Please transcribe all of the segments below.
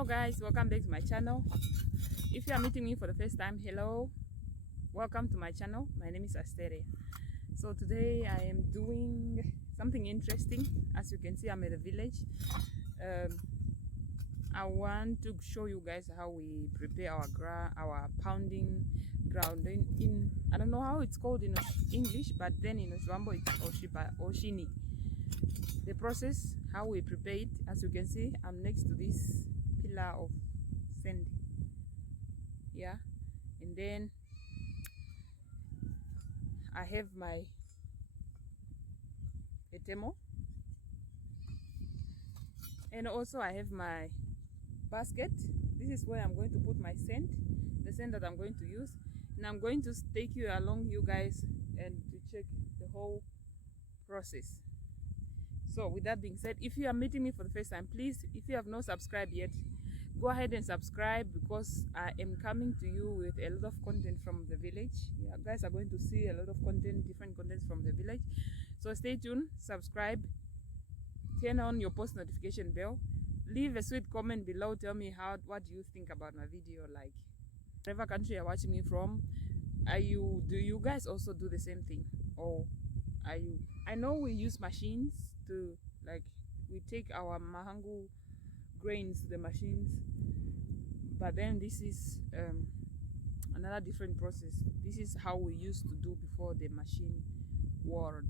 Hello guys, welcome back to my channel. If you are meeting me for the first time, hello, welcome to my channel. My name is Asteria. So today I am doing something interesting. As you can see, I'm at a village. I want to show you guys how we prepare our pounding ground in I don't know how it's called in English, but then in Oswambo it's oshini. The process, how we prepare it. As you can see, I'm next to this pillar of sand, yeah, and then I have my etemo, and also I have my basket. This is where I'm going to put my sand, the sand that I'm going to use, and I'm going to take you along, you guys, and to check the whole process. So with that being said, if you are meeting me for the first time, please, if you have not subscribed yet, go ahead and subscribe, because I am coming to you with a lot of content from the village. Yeah, guys are going to see a lot of content, different contents from the village. So stay tuned, subscribe, turn on your post notification bell, leave a sweet comment below. Tell me what do you think about my video, like whatever country you're watching me from. Do you guys also do the same thing, or I know we use machines to, like, we take our mahangu grains to the machines, but then this is another different process. This is how we used to do before the machine world.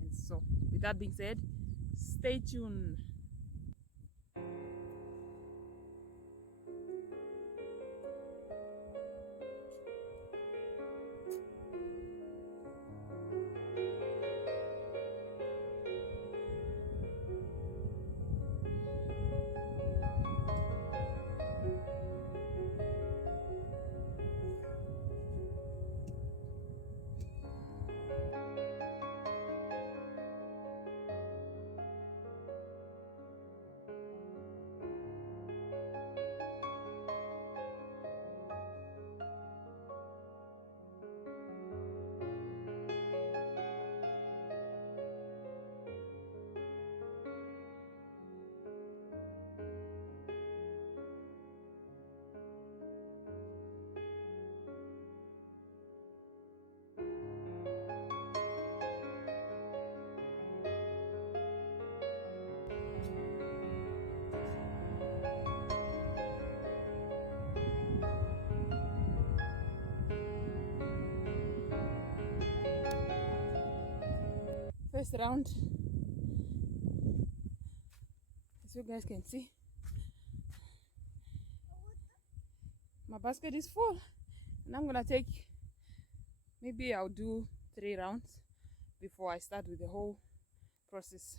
And so with that being said, stay tuned. First round, as you guys can see, my basket is full, and I'm gonna take, maybe I'll do 3 rounds before I start with the whole process.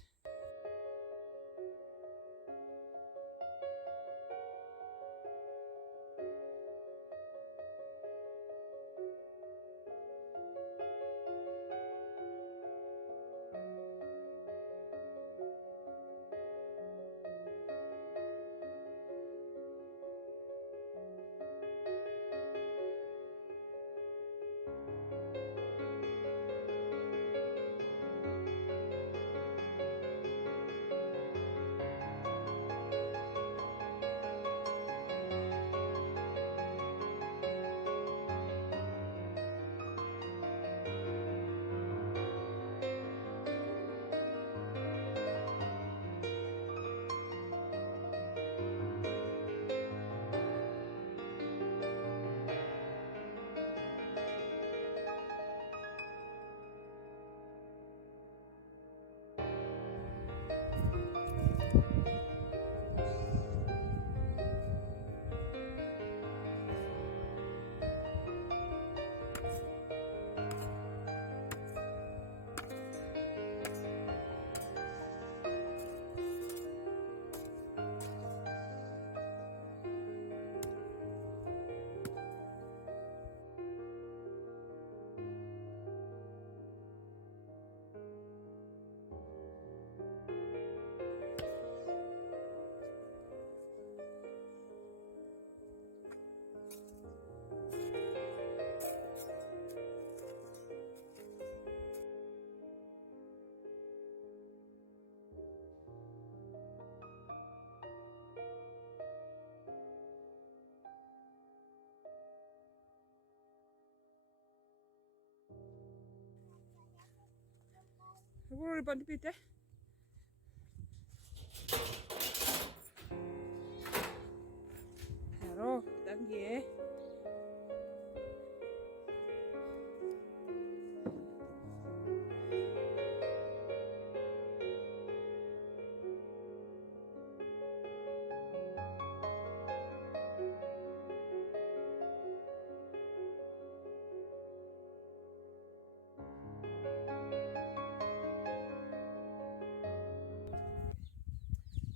Hello, thank you.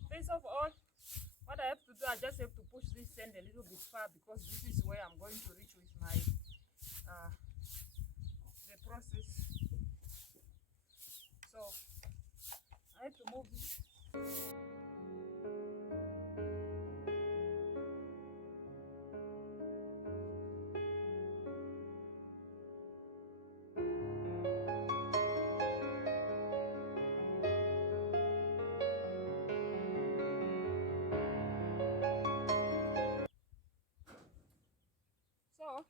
First of all, what I have to do, I just have to push this sand a little bit far because this is where I'm going to reach with my the process. So I have to move this. So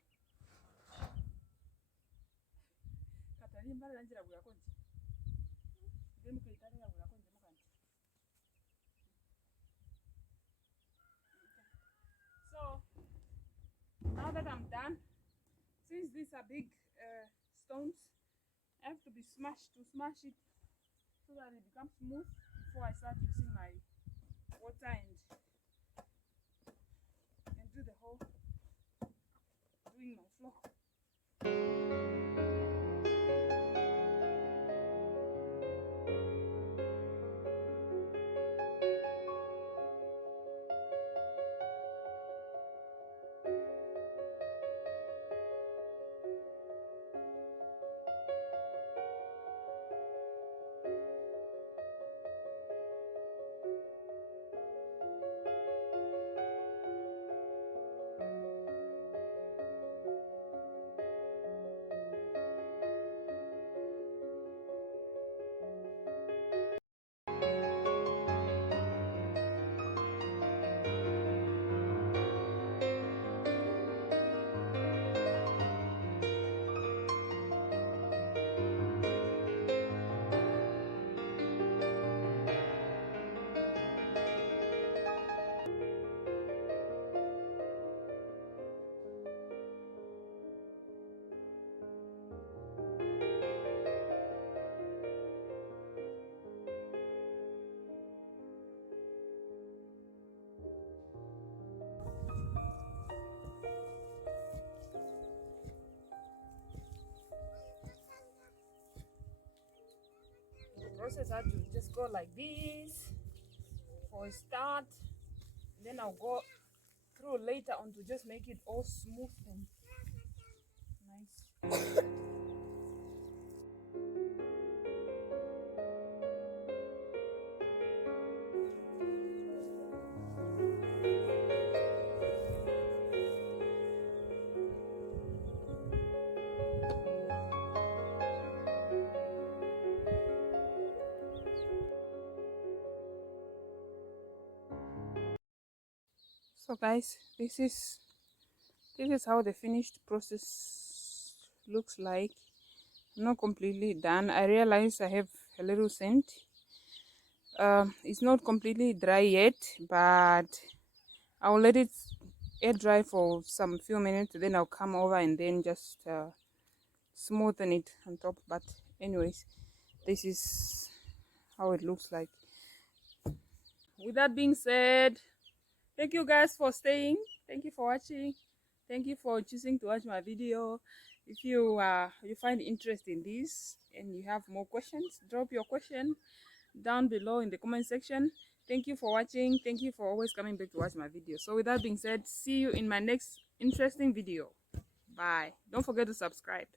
katalimba lanjira bulakonzi. Then kuitali ya bulakonzi mukanti. So now that I'm done, since these are big stones, I have to be smashed to smash it so that it becomes smooth before I start using my water and do the whole doing my floor. Process had to just go like this for a start, then I'll go through later on to just make it all smooth and nice. So guys, this is how the finished process looks like. I'm not completely done. I realize I have a little scent. It's not completely dry yet, but I'll let it air dry for some few minutes, then I'll come over and then just smoothen it on top. But anyways, this is how it looks like. With that being said, thank you guys for staying. Thank you for watching. Thank you for choosing to watch my video. If you find interest in this and you have more questions, drop your question down below in the comment section. Thank you for watching. Thank you for always coming back to watch my video. So with that being said, see you in my next interesting video. Bye. Don't forget to subscribe.